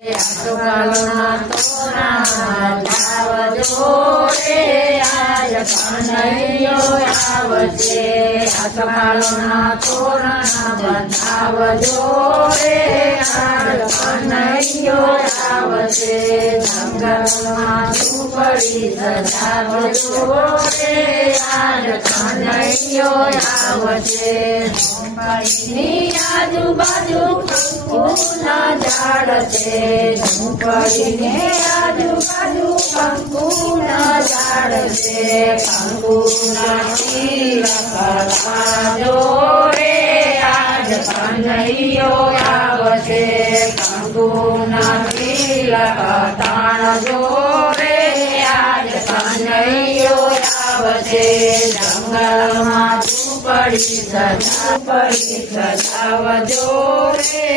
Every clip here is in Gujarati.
આજકાલના તોરણ જાવજો રે આજ કનૈયો આવશે આજકાલના તોરણ બંધાવજો રે આજ કનૈયો આવશે જંગલમાં ઝૂંપડી સજાવજો રે આજ કનૈયો આવશે ઝૂંપડીની આજુબાજુ કંકુના ઝાડ છે ઝૂંપડીને આજુબાજુ કંકુના ઝાડ છે કંકુના તિલક કરવાજો રે આજ કનૈયો આવશે કંકુના તિલક તાણજો રે આજ કનૈયો આવશે જંગલમાં ઝૂંપડી સજાવજો રે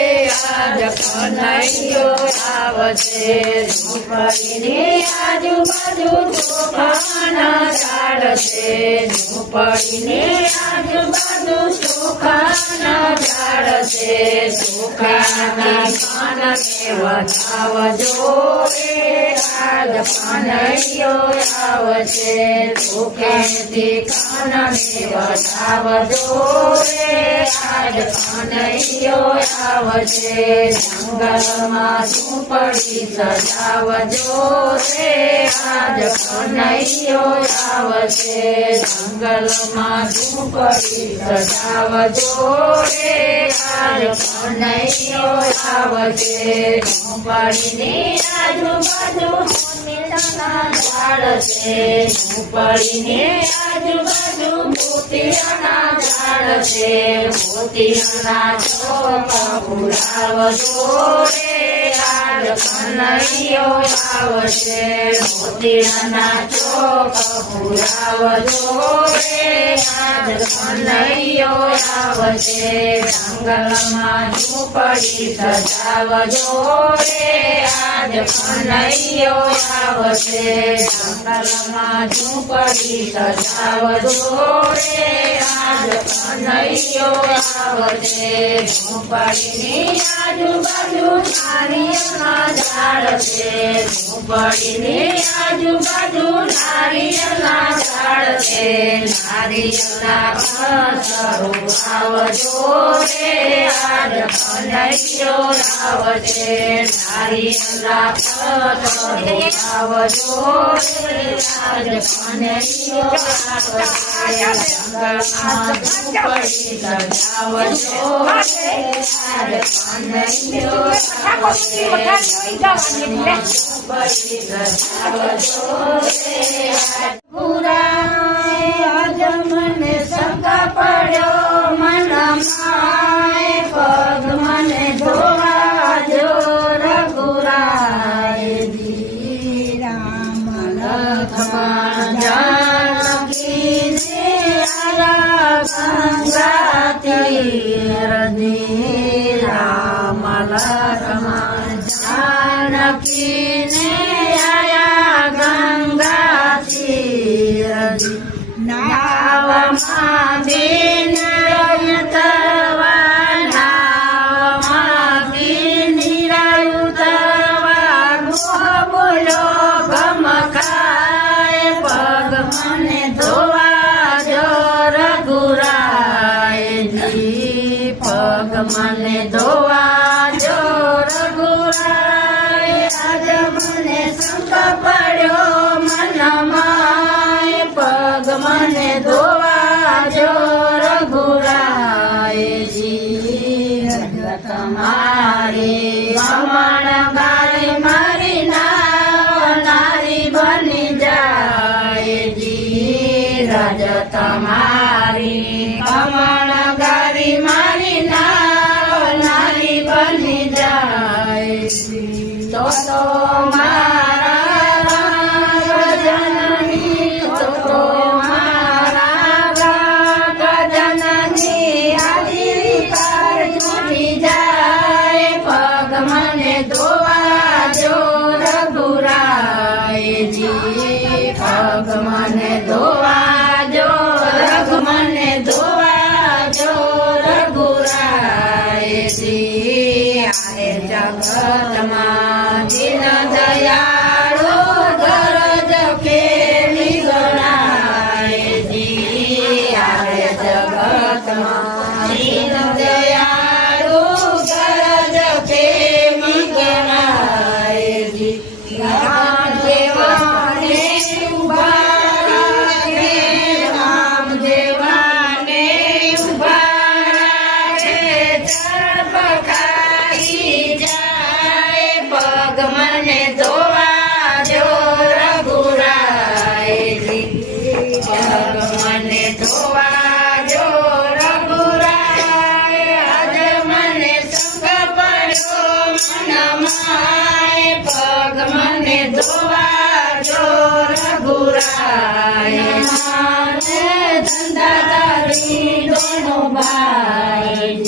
આજ કનૈયો આવશે ઝૂંપડીની આજુબાજુ ચોખાના ઝાડ છે ઝૂંપડીની આજુબાજુ ચોખાના ઝાડ છે ચોખાના પાનને વધાવજો રે આજ કનૈયો આવશે ચોખાથી કાનને વધાવજો રે આજ કનૈયો આવશે જંગલમાં ઝૂંપડી સજાવજો રે આજ કનૈયો આવશે જંગલમાં ઝૂંપડી સજાવજો રે આજ કનૈયો આવશે ઝૂંપડીની આજુબાજુ મોતીના ઝાડ છે ઝૂંપડીની આજુબાજુ મોતીના ઝાડ છે મોતીના ચોક ફુલાવજો રે આજ કનૈયો આવશે મોતીના ચોક ફુલાવજો રે આજ કનૈયો આવશે જંગલમાં ઝૂંપડી સજાવજો રે આજ કનૈયો આવશે જંગલમાં ઝૂંપડી સજાવજો રે આજ કનૈયો આવશે ઝૂંપડીની આજુબાજુ નારિયેળના ઝાડ છે ઝૂંપડીની આજુબાજુ નારિયેળના ઝાડ છે નારિયેળના કસરો આવજો રે આજ કનૈયો આવશે નારિયેળના કસરો આવજો રે આજ કનૈયો આવશે જંગલમાં ઝૂંપડી સજાવજો રે આજ કનૈયો આવશે ઝૂંપડી સજાવજો રે આજ મને શંકા પડ્યો મનમાં પગ મને ધોવાજો રઘુરાયજી રામ લખમણ જાનકીને તીરદી રામ લખમણ જાનકીને આયા ગંગા તીરદી નાવમાં બેન તરવા નાવમાં બેન તરવા ગોહ બોલો ગમકાય પગ મને ધોવાજો રઘુરાયજી પગ મને ધોવાજો રઘુરાય આજ મને શંકા પડ્યો મનમાં પગ મને ધોવાજો રઘુરાયજી તમારી કમણ ગારી મારી નારી બની જાયજી રજ તમારી કમણ ગારી મારી નારી બની જાયજી તો મને ધોવાજો રઘુરાયજી પગ મને ધોવાજો મને ધોવાજો રઘુરાયજી આરે જગતમાં પગ મને ધોવા જો રઘુરાય મારે ધંધાદારી દોનો ભાઈ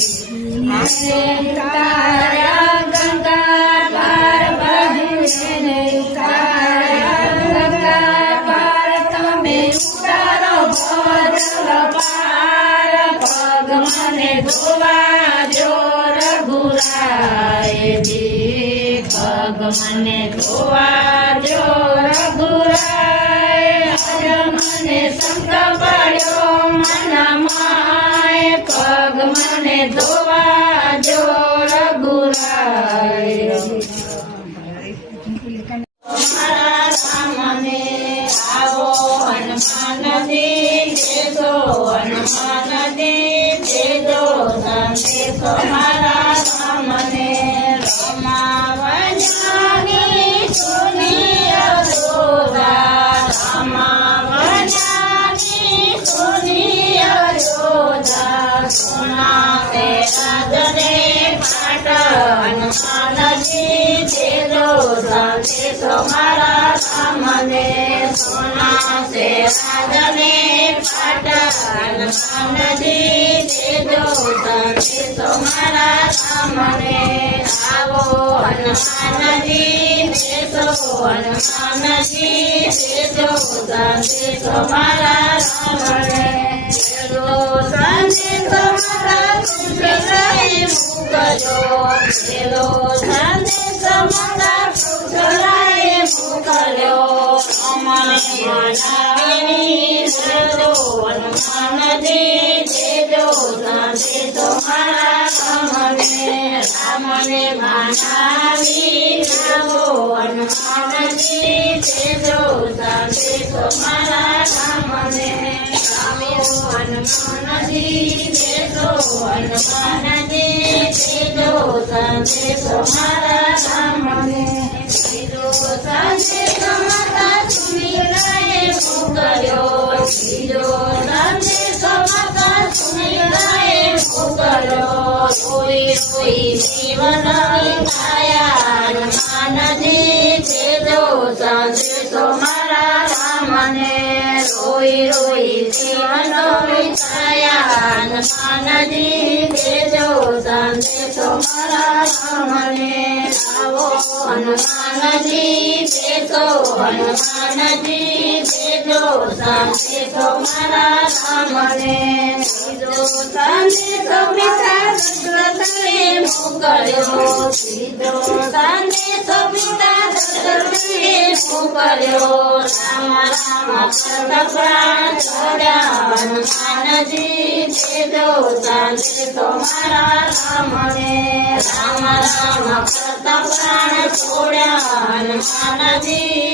મારે તારા ગંગા પાર બહેને તારા ગંગા પાર તમે ઉતારો ભવજલ પાર પગ મને ધોવા જો રઘુરાય જી પગ મને ધોવા જો રઘુરાય આજ મને સંગ પડ્યો મન માય પગ મને ધોવા જો રઘુરાય મારા રામને આવો હનુમાનજી દેજો હનુમાનજી દેજો સંદેશો મારા રામને રમાવજાની સુની અયોધ્યા રમાવજાની સુની અયોધ્યા સુના તે રાજને પાટ હનુમાનજી દેજો સંદેશો મારા રામને સોના તે રાજને પાટ હનુમાનજી દેજો સંદેશો મારા રામને આવો હનુમાનજી દેજો હનુમાનજી દેજો સંદેશો મારા રામને દેજો સંદેશો મારા કુશલાએ મૂકજો દેજો સંદેશો મારા કુશલાએ મૂકજો અમને મનાવીની દેજો હનુમાનજી દેજો સંદેશો મારા રામને મનાવી દેજો હનુમાનજી દેજો સંદેશો મારા રામને આવો હનુમાનજી દેજો હનુમાનજી દેજો સંદેશો મારા રામને દેજો સંદેશો માતા સુનિલાએ મૂકજો દેજો સંદેશો માતા સુનિલાએ મૂકજો કોઈ કોઈ જીવન વિતાયા હનુમાનજી દેજો સંદેશો મારા રામને રોઈ રોઈ જીવન વિતાયા હનુમાનજી દેજો સંદેશો મારા રામને આવો હનુમાનજી દેજો હનુમાનજી દેજો સંદેશો મારા રામને દેજો સંદેશો પિતા દશરથે મોકલ્યો દીધો સંદેશો પિતા દશરથે મોકલ્યો રામ રામ કરતા પ્રાણ છોડ્યા હનુમાનજી દેજો સંદેશો મારા રામને રામ રામ કરતા પ્રાણ છોડ્યા હનુમાનજી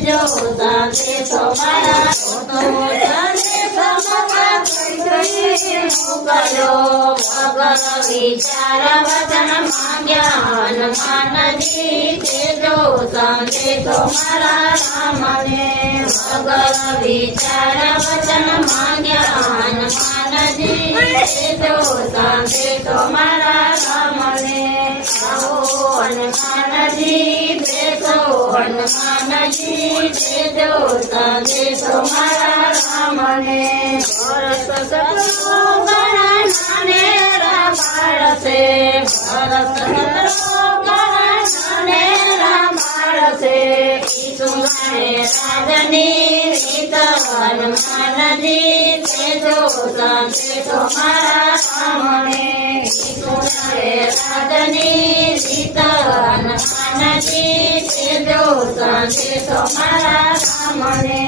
દેજો સંદેશો મારા સંદેશો મારા મોકલ્યો ભગત વિચાર વચન માંગ્યા હનુમાનજી દેજો સંદેશો મારા રામને ભગત વિચાર વચન માંગ્યા હનુમાનજી દેજો સંદેશો મારા રામને આવો હનુમાનજી દેજો હનુમાનજી દેજો સંદેશો મારા રામને ભરત સતરો ગણા નાનેરા પાડશે ભરત સતરો ગણા નાનેરા પાડશે સુગાને રાજની રીત હનુમાનજી દેજો સંદેશો મારા રામને સુગાને રાજની રીત હનુમાનજી દેજો સંદેશો મારા રામને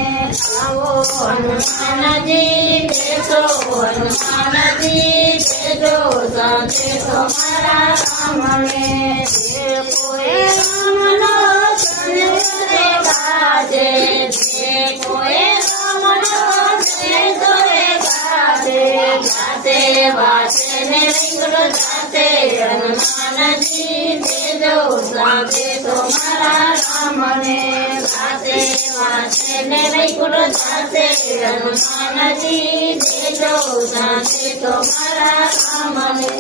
આવો હનુમાનજી દેજો હનુમાનજી દેજો સંદેશો મારા રામને જે કોઈ રામનો સંદેશ ગાજે જે કોઈ રામનો સંદેશ ગાજે ગાતે વાસે ને વિગ્રહ જાતે હનુમાનજી દેજો સંદેશો મારા રામને ગાતે વાસે ને વિગ્રહ જાતે હનુમાનજી દેજો સંદેશો મારા રામને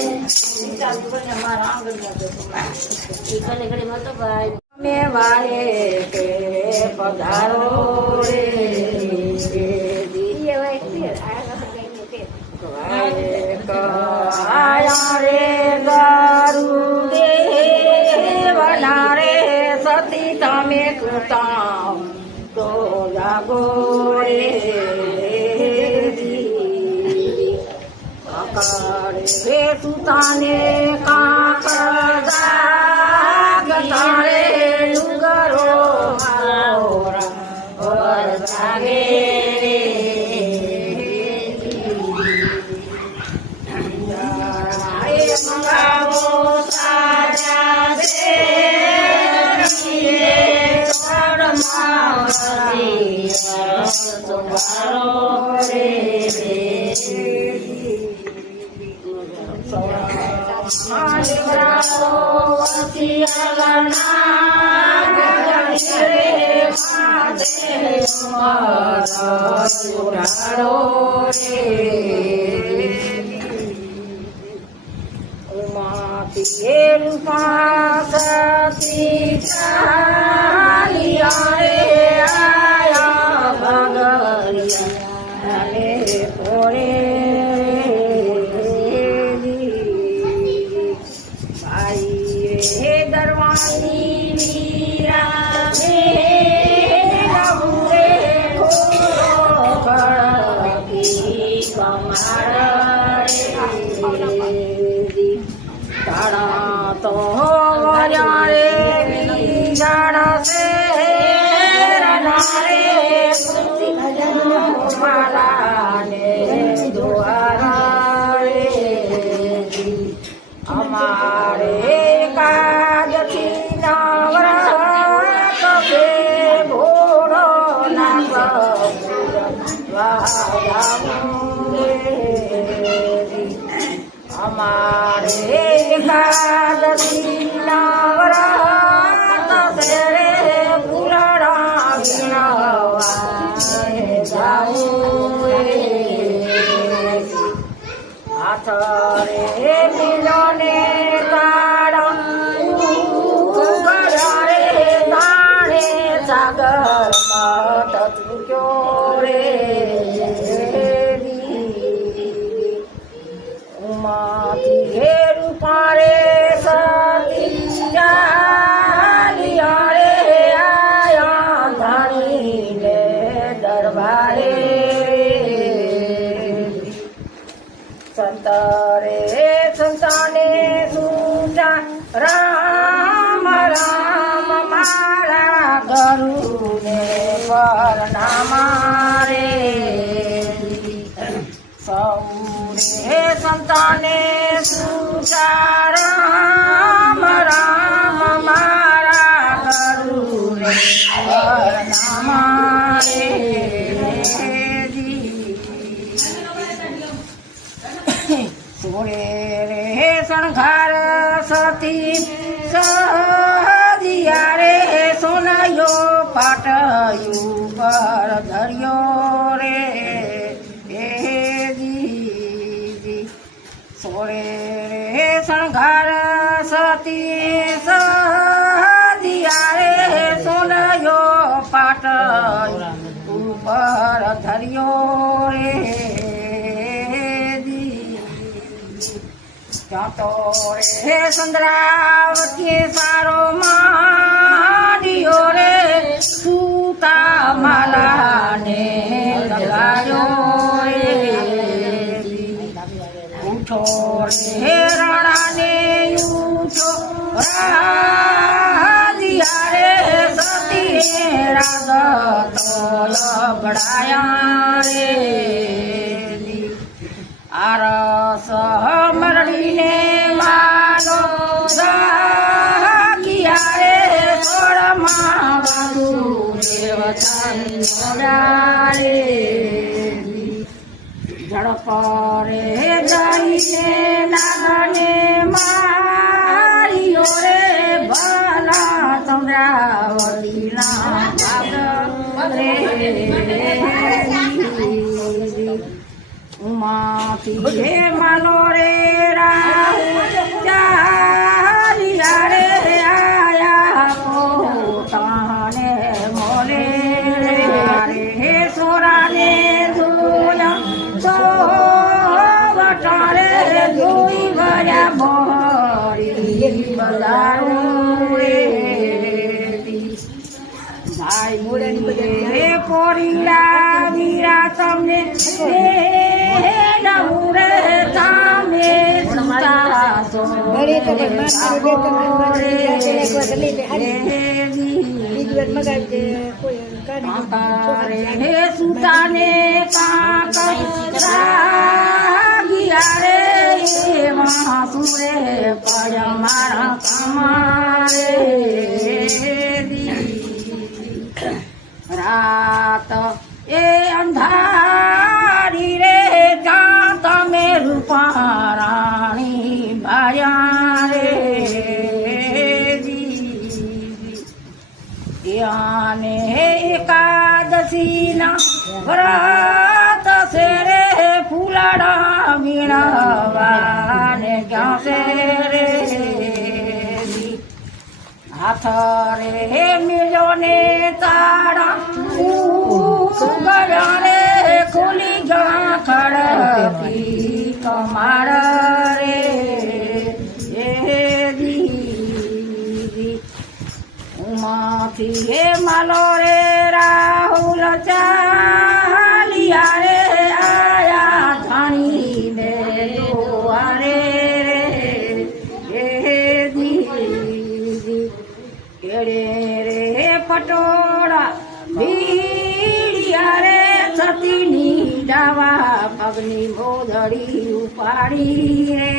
ઘડી ઘડી મતો ભાઈ વાયે કે પધારો રે આયા રે ગરુદેવના રે સતી તમે કૃતા તો જાગો રે રે સુતાને કાકર જાગતા રે ડુંગરો જાગે મંગાવો સાજા છે તમારો રે हमारे एकादशी नवरात तेरे पुराणा गिनवाए जाऊं हाथ रे मिलने ताड़ा रे दाणे सागर मत क्यों रे रूपारे सतिया रे आया धानी ने दरबारे संतरे संताने सूचा राम राम मारा गुरु ने परनामा रे सौरे संताने सूचा राम राम मारा गुरु ने परनामा रे सोरे रे संघार सती सदिया रे सोनायो पाटयु पर धरियो रे सोरे रे संघार सती सदिया रे सोनायो पाट ऊपर धरियो रे क्या तो रे चंद्रावती सारो मारियो रे सूता माला ने लगायो रे उठो रे राणा ने उठो दिया रे सती राग तो लगड़ाया रे आरस मरड़ी ने मानो किया रे सोड़ माधु देवतन रे झड़परे जाइने नागने मारियो रे भला चंद्रावती ना रे उमाती हे मानो रे राजा रे आया को આઈ રે પોરીલા વીરા તમને નવું રે તમે સુતા છો રે સુતાને કાંક રાગિયા રે સુરે પડ મારા કમારે રાત એ અંધારી રે ત્યાં તમે રૂપારાણી ભાયા રે અને એકાદશીના વ્રત છે રે ફૂલડા વીણવાને ક્યાં છે રે હાથ રે મિલો ને તારા ગયા રે ખુલી ગયા ખડકી કમાર રે ઉમાથી હે માલો રે રાહુલ ચાલિયા રે આયા ધાણી ને દુઆરે રે કેડે રે પટોળા ભીડિયા રે સતીની ડાવા પગની મોદડી ઉપાડી રે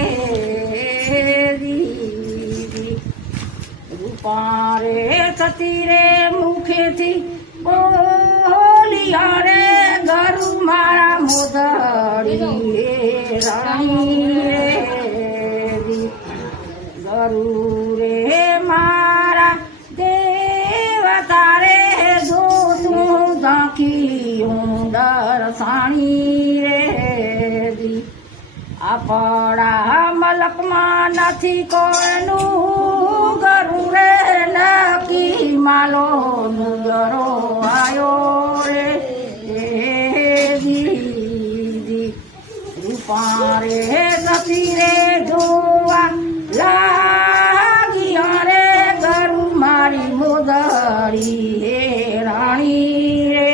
રૂપારે સતી રે મુખેથી બોલિયા રે ગરુ મારા મોદડી રાણી રે ગરુ રે મારા દેવતા રે જો તું ઝાંખી ઉંદર સાણી રે આપણા મલકમાં નથી કોઈનું ગરુ રે નકી માલો નુગરો આયો રે રૂપા રે સતી રે જોવા લાગિયા રે ગરુ મારી મોદરી હે રાણી રે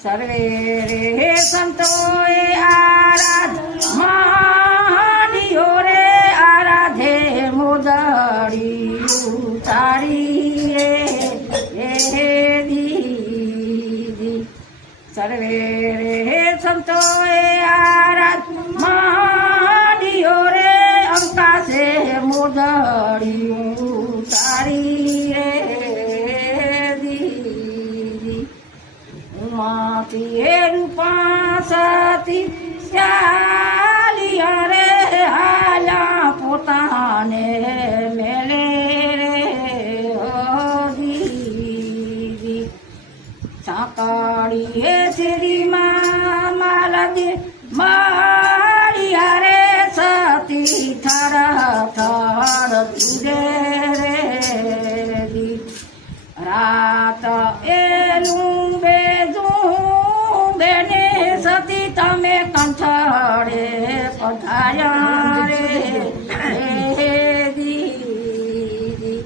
સર્વે રે સંતોએ માન્યો રે આરાધે મોદડી ઉતારી રે દીદી સર્વે રે સંતોએ માન્યો રે અંકાશે મોદડી ઉતારી રે માતી હે રૂપા સતી ચાલિયા રે હાલા પોતાને મેલે રે દીદી સાંકળી હે શ્રીમાં માલા દે માળિયા રે સતી થર થર તુડે રે રાત એલું બેને સતી તમે કંઠાડે પધાર્યા રે દીદી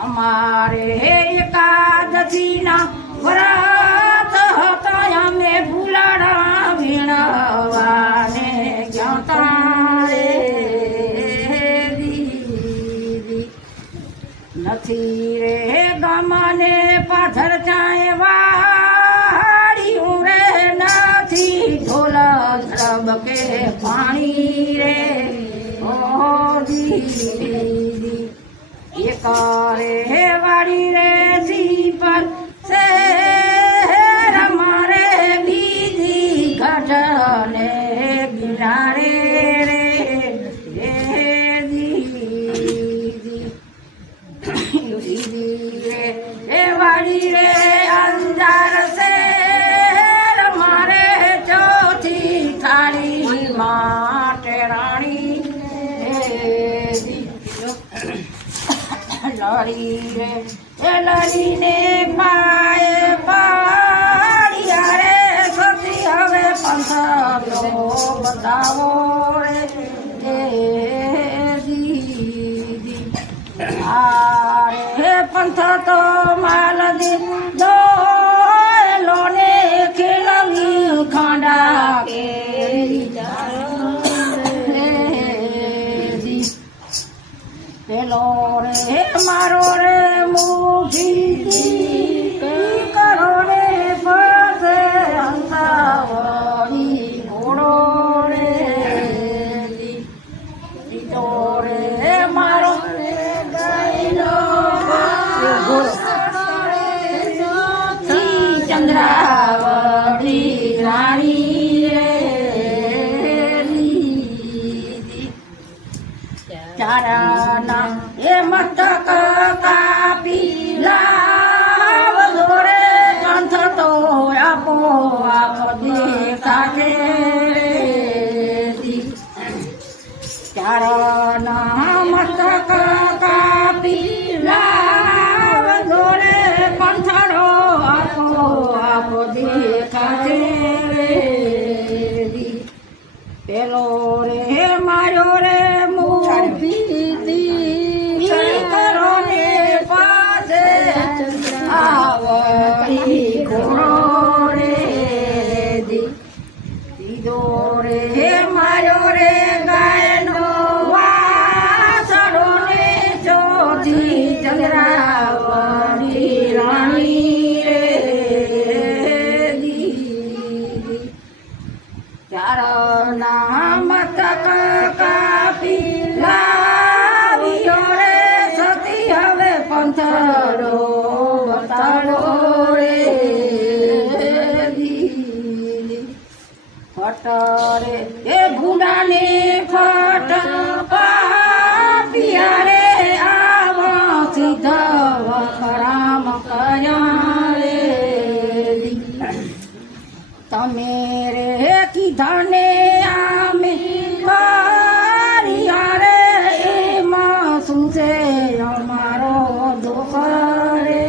અમારે એકાદશીના વ્રત હતા અમે ફૂલાડા વીણવાને ગયા રે દીદી નથી રે ગમને પાથર ચાય વાળ્યું રે નથી ઢોલ ધ્રબકે પાણી રે ઓ દીદી એક રે વાળી રે પર શેર મારે બીજી ગઢને કિનારે રે વાડી રે અંધાર સે મારે ચોથી થાળી માટે રાણી લડી રે લડીને પાએ પાડિયા રે સતી હવે પંથરો બતાવો રે દીદી આરે પંથ તો માલ દીધો લોને ખેલવી ખાંડા કેરી પેલો રે મારો રે મુઠી કરો રે પાસે હંસાવડી ઘોડો રે દીધો રે મારો રે ગાયનો ચંદ્રાવડી રાણી રે ચારાના એ મસ્તક કાપી લાવ દોરે કંઠ તો આપો આપ દેખાશે ચારાના મસ્તક કાપી લાવ દોરે કંઠડો આપો આપ દેખાશે પેલો રે મારો રે કરો ને પાસે આવડી ઘોડો રે દીધો રે મારો રે ગાયનો વાસડો ને ચોથી ચંદ્રાવડી રાણી રે ચારના મસ્તક કાપી લાવ્યો રે સતી હવે પંથડો બતાડો રે ફટ રે એ ભૂંડાને ફટ પાપિયા રે આવા સીધ વખરામ કયા રે તમે રે કીધાને આમે મારિયા રે એમાં શું છે અમારો દોષ રે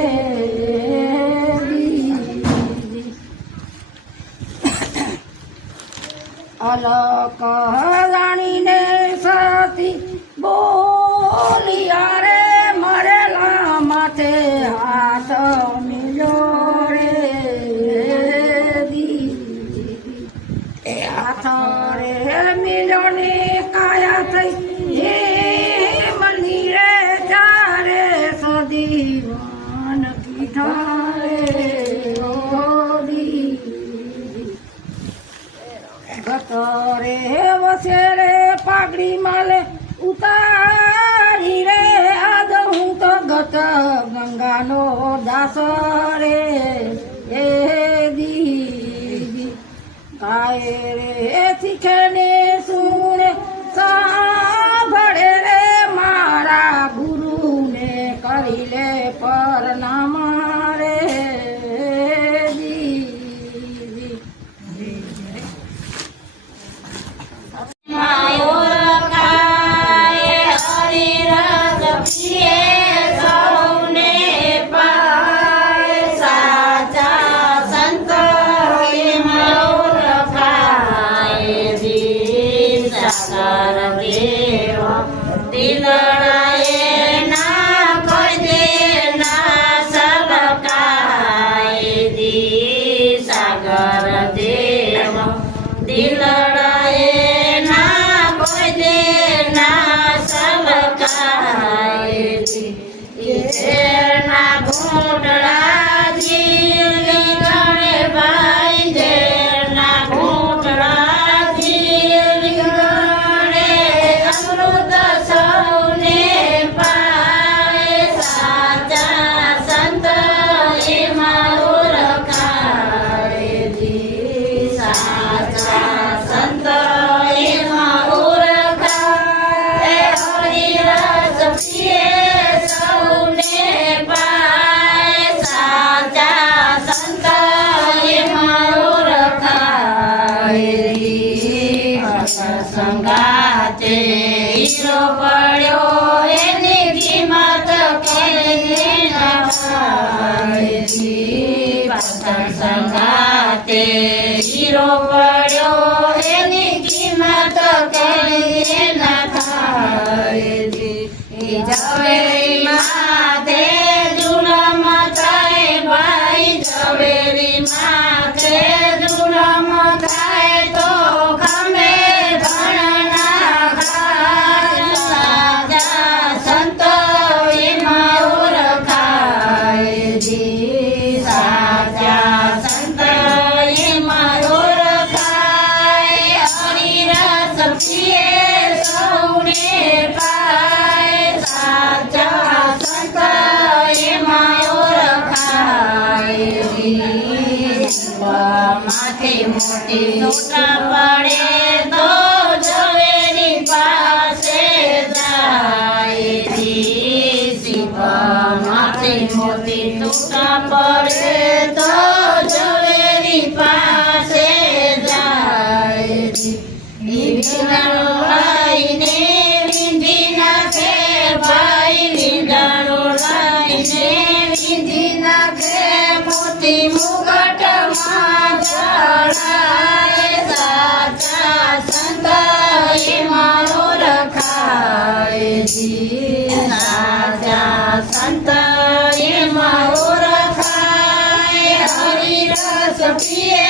અલક જાણીને સતી બોલિયા રે મરેલા માથે હાથ મિલ્યો રે હાથ રે મિલ્યો ને કાયા થઈ હે મની રે ચારે સદી મન કીધા રે ગત રે વસે રે પાઘડી માલે ઉતારી રે આજ હું તો ગત ગંગાનો દાસ રે એ દીદી ગાય રે શીખે ને સુણે સાંભળે રે મારા ગુરુને કરી લે પરનામ રે દીદી અમૃત સૌને ઝવેરી માથે જુલમ થાય ભાઈ ઝવેરી માથે જુલમ થાય તો ખમે ભણના ઘાટ સાચા સંતો એમાં ઓળખાય જી સાચા સંતો એમાં ઓળખાય હરિરસ પ્રિય સૌને પાય સાચા સંતો એમાં ઓળખાય જી માથે મોટી છૂટા પડે તો ઝવેરી પાસે જાય જી શિવા માથે મોટી છૂટા પડે તો ઝવેરી પાસે જાય જી વિંધાણો લઈને વિંધી નાખે ભાઈ વિંધાણો લઈને વિંધી નાખે મોતી મુગટમાં ચડાય સાચા સંત એમાં ઓળખાય જી સાચા સંત એમાં ઓળખાય હરિરસ પ્રિય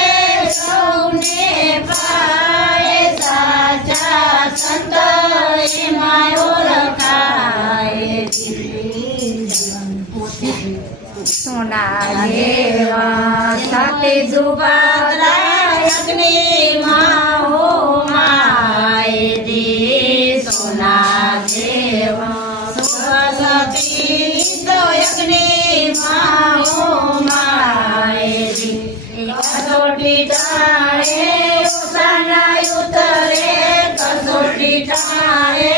સૌને પાય સાચા સંત એમાં ઓળખાય સોના જેવા સાથે સુભદ્રા અગ્નિમાં હો માય જી સોના જેવા સુભદ્રી તો અગ્નિમાં હો માય જી કસોટી ટાળે ઉષાના ઉતરે કસોટી ટાળે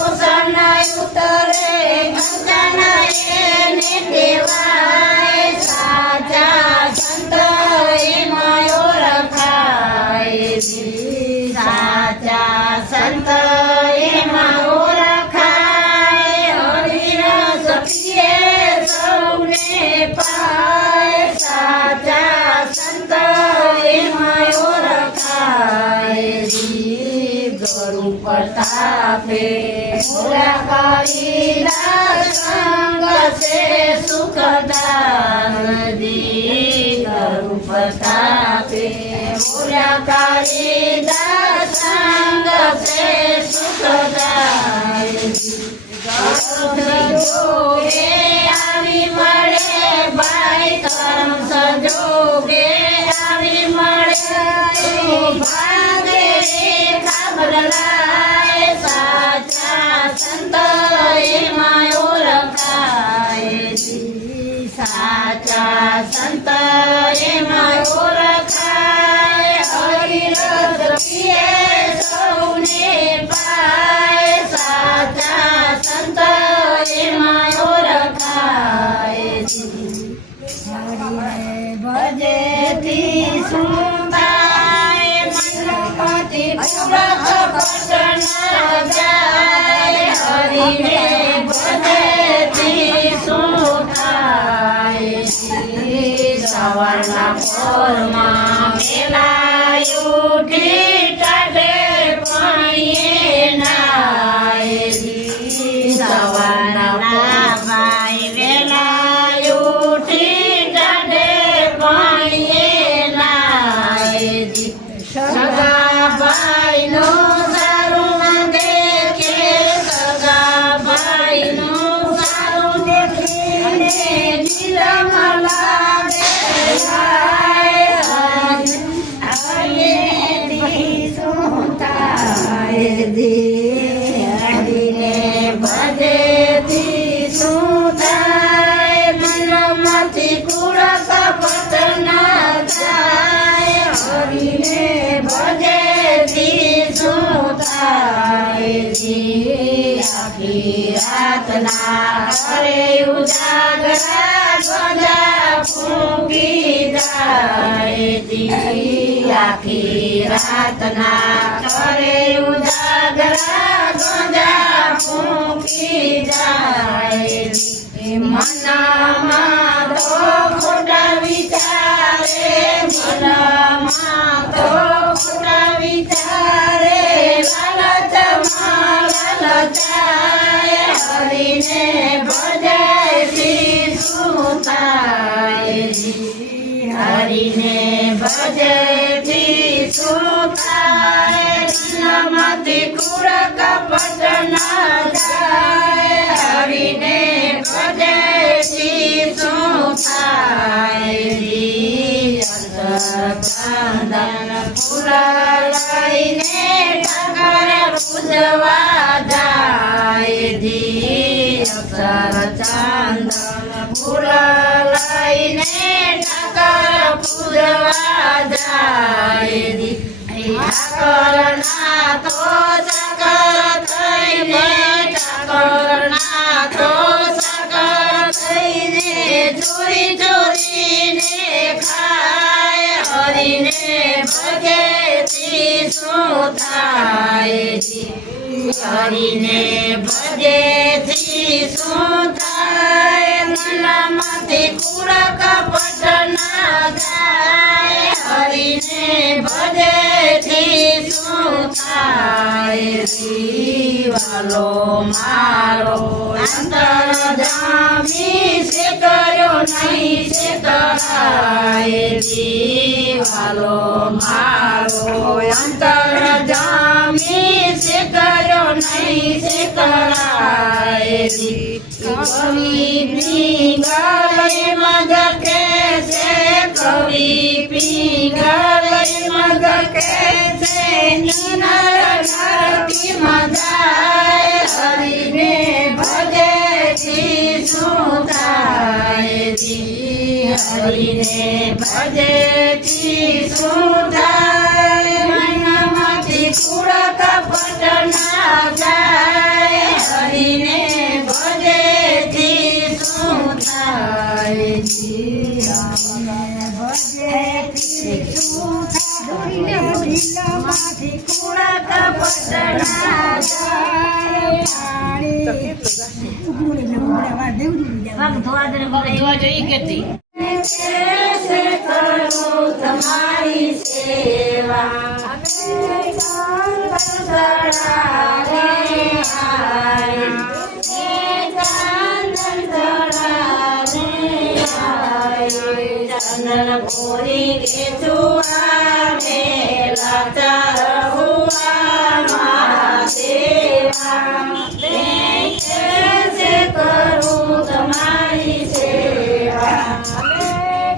ઉષાના ઉતરે કંચના એને દેવાય સાચા સંત એમાં ઓળખાય જી સાચા સંત એમાં ઓળખાય હરિરસ પ્રિય સૌને પાય સાચા સંત એમાં ઓળખાય જી ગુરુ પ્રતાપે મુરાકારીના સંગ સે સુખદાન દી ગુરુ પ્રતાપે મુરાકારીના સંગ સે સુખદાન સંજોગે આવી મળે ભાઈ કરમ સંજોગે આવી મળે ભાગે રેખા બદલાય સાચા સંત એમાં ઓળખાય જી સાચા સંત એમાં ઓળખાય હરિરસ પ્રિય સૌને પાય સાચા સંત એમાં ઓળખાય જી હરિને ભજેથી શું થાય મનોમતિ પૂરક પટના જાય હરિને ભજેથી શું થાય સવારના પોરમાં વેલા ઉઠી ટાઢે પાણીએ નાય સવારના ભાઈ વેલા ઉઠી ટાઢે પાણીએ નાય સગા ભાઈનો સારું દેખે સગા ભાઈનો સારું દેખીને દિલમાં લાગે હરિને ભજેથી શું થાય મનોમતી કુળક પટના જાય હરિને ભજેથી શું થાય આખી રાતના કરે ઉજાગરા ગજા ફૂંકી જાય આખી રાતના કરે ઉજાગરા ગજા ફૂંકી જાય મનમાં તો ખોટા વિચારે મનમાં તો ખોટા વિચારે લાલચમાં લાલચાય હરિ કપટ ના જાય હરિને ભજેથી શું થાય ચંદન ફૂલ લઈને ઠાકર પૂજવા જાય અક્ષર ચંદન ફૂલ લઈને ઠાકર પૂજવા જાય ઠાકર ના તો સાકર થઈને ઠાકર ના તો સાકર થઈને ચોરી ચોરીને ખાય હરિને ભજેથી શું થાય હરિને ભજેથી શું થાય મનમાંથી કુળ કપટ ના જાય હરિને ભજેથી શું થાય દીવાલો મારો અંતરજામી છે કર્યો નહીં છે કરાય દીવાલો મારો અંતરજામી છે કર્યો નહીં છે કરાય કવિ પીંગલે મગ કે છે કવિ પીંગલે મગ કે છે નરકી મજાય હરિને ભજેથી શું થાય હરિને ભજેથી શું થાય મનમાંથી કુળ કપટ ના જાય હરિને ભજેથી શું થાય ભજેથી શું થાય માંથી કુળ કપટ ના તમારી સેવા चंदन पूरी के चुआ मेला चार हुआ महादेवा मैं कैसे करूं तुम्हारी सेवा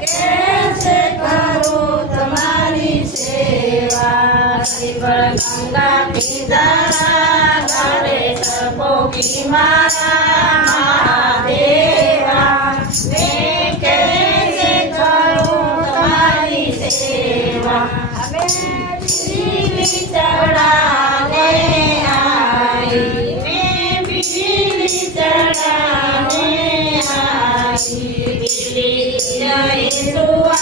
कैसे करूं तुम्हारी सेवा श्रीवर गंगा की धारा धारे सबों की मारा महादेवा मैं कैसे करूं तुम्हारी सेवा बिजली चढ़ाने आई मैं बिजली चढ़ाने आई बिजली जय दुआ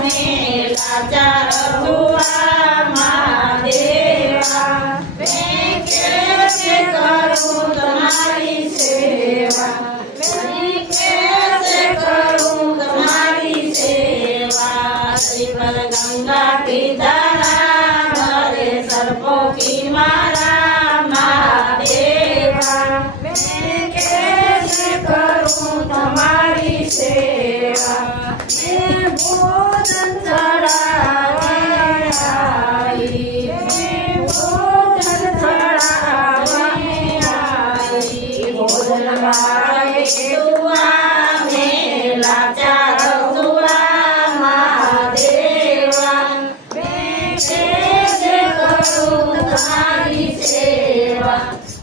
मेरा चार हुआ महादेवा मैं कैसे करूं तुम्हारी सेवा मैं कैसे करूं तुम्हारी सेवा श्रीवर गंगा की धारा भरे सर्पों की मारा महादेवा मैं कैसे करूं तुम्हारी सेवा मैं भोजन चढ़ाने आई मैं भोजन चढ़ाने आई भोजन वाले दुआ मेला चार दुआ महादेवा मैं कैसे करूं तुम्हारी सेवा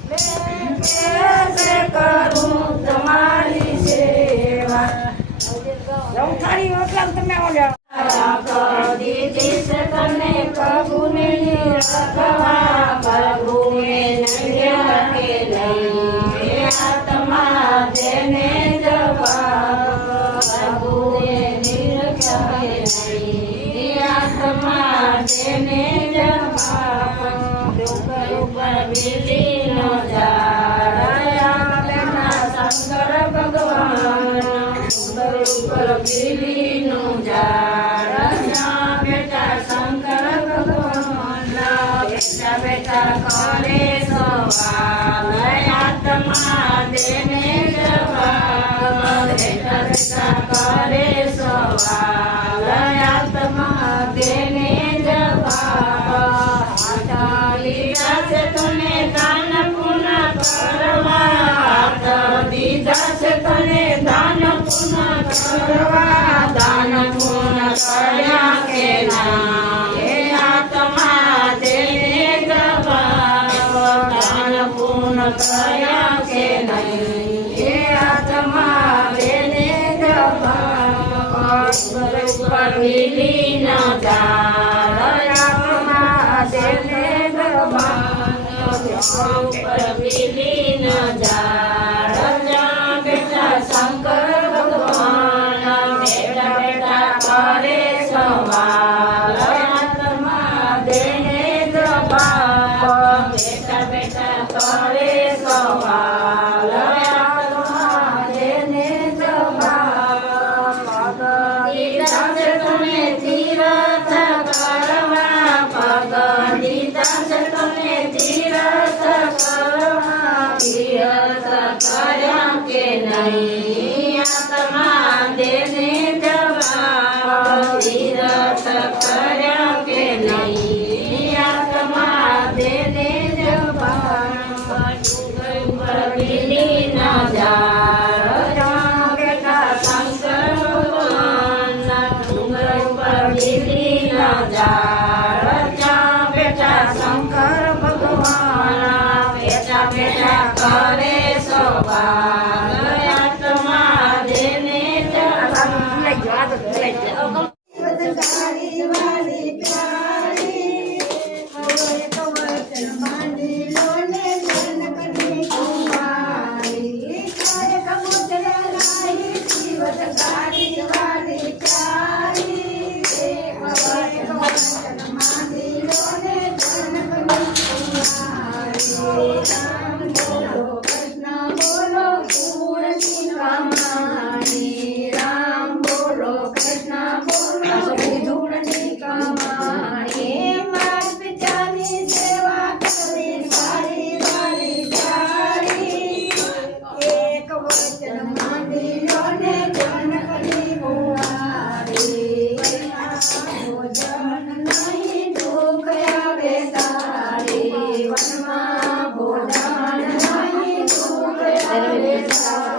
मैं कैसे करूं तुम्हारी सेवा प्रभु ने रखवा प्रभु ने के नहीं आत्मा देने जवाब प्रभु ने रखे नहीं आत्मा देने जवाब ऊपर बिजली नो जाया बेटा शंकर भगवान ऊपर बिजली नो जाया बेटा शंकर भगवान बेटा बेटा करे सवाल आत्मा देने जवाब बेटा बेटा करे सवाल आत्मा देने जवाब हटाई से तुम्हें दान કર્યા કે નહીં આત્મા દેને જવાબ તીરથ કર્યા કે નહીં આત્મા દેને જવાબ ઉપર લીલી ન જા બેઠા શંકર ભગવાન ડુંગર ઉપર લીલી ન જા બેઠા શંકર ભગવાન બેઠા બેઠા કરે સવાર આત્મા દેને જવાબ વચનકારી વાલી પ્યારી હવે તો વચન માંડી લો ને જનકની કુમારી કાય કબૂતર રાહી વચનકારી વાલી પ્યારી હવે તો વચન માંડી લો ને જનકની કુમારી રામ બોલો કૃષ્ણ બોલો પૂર્ણિ કમાણી રામ બોલો કૃષ્ણ બોલો પૂર્ણિ કમાણી માત પિતાની સેવા કરવી સારી વાલી પ્યારી એક વચન માંડી લો ને જનકની કુમારી ભોજન નહીં દુઃખ આવે તારી વનમાં ભોજન નહીં દુઃખ આવે તારી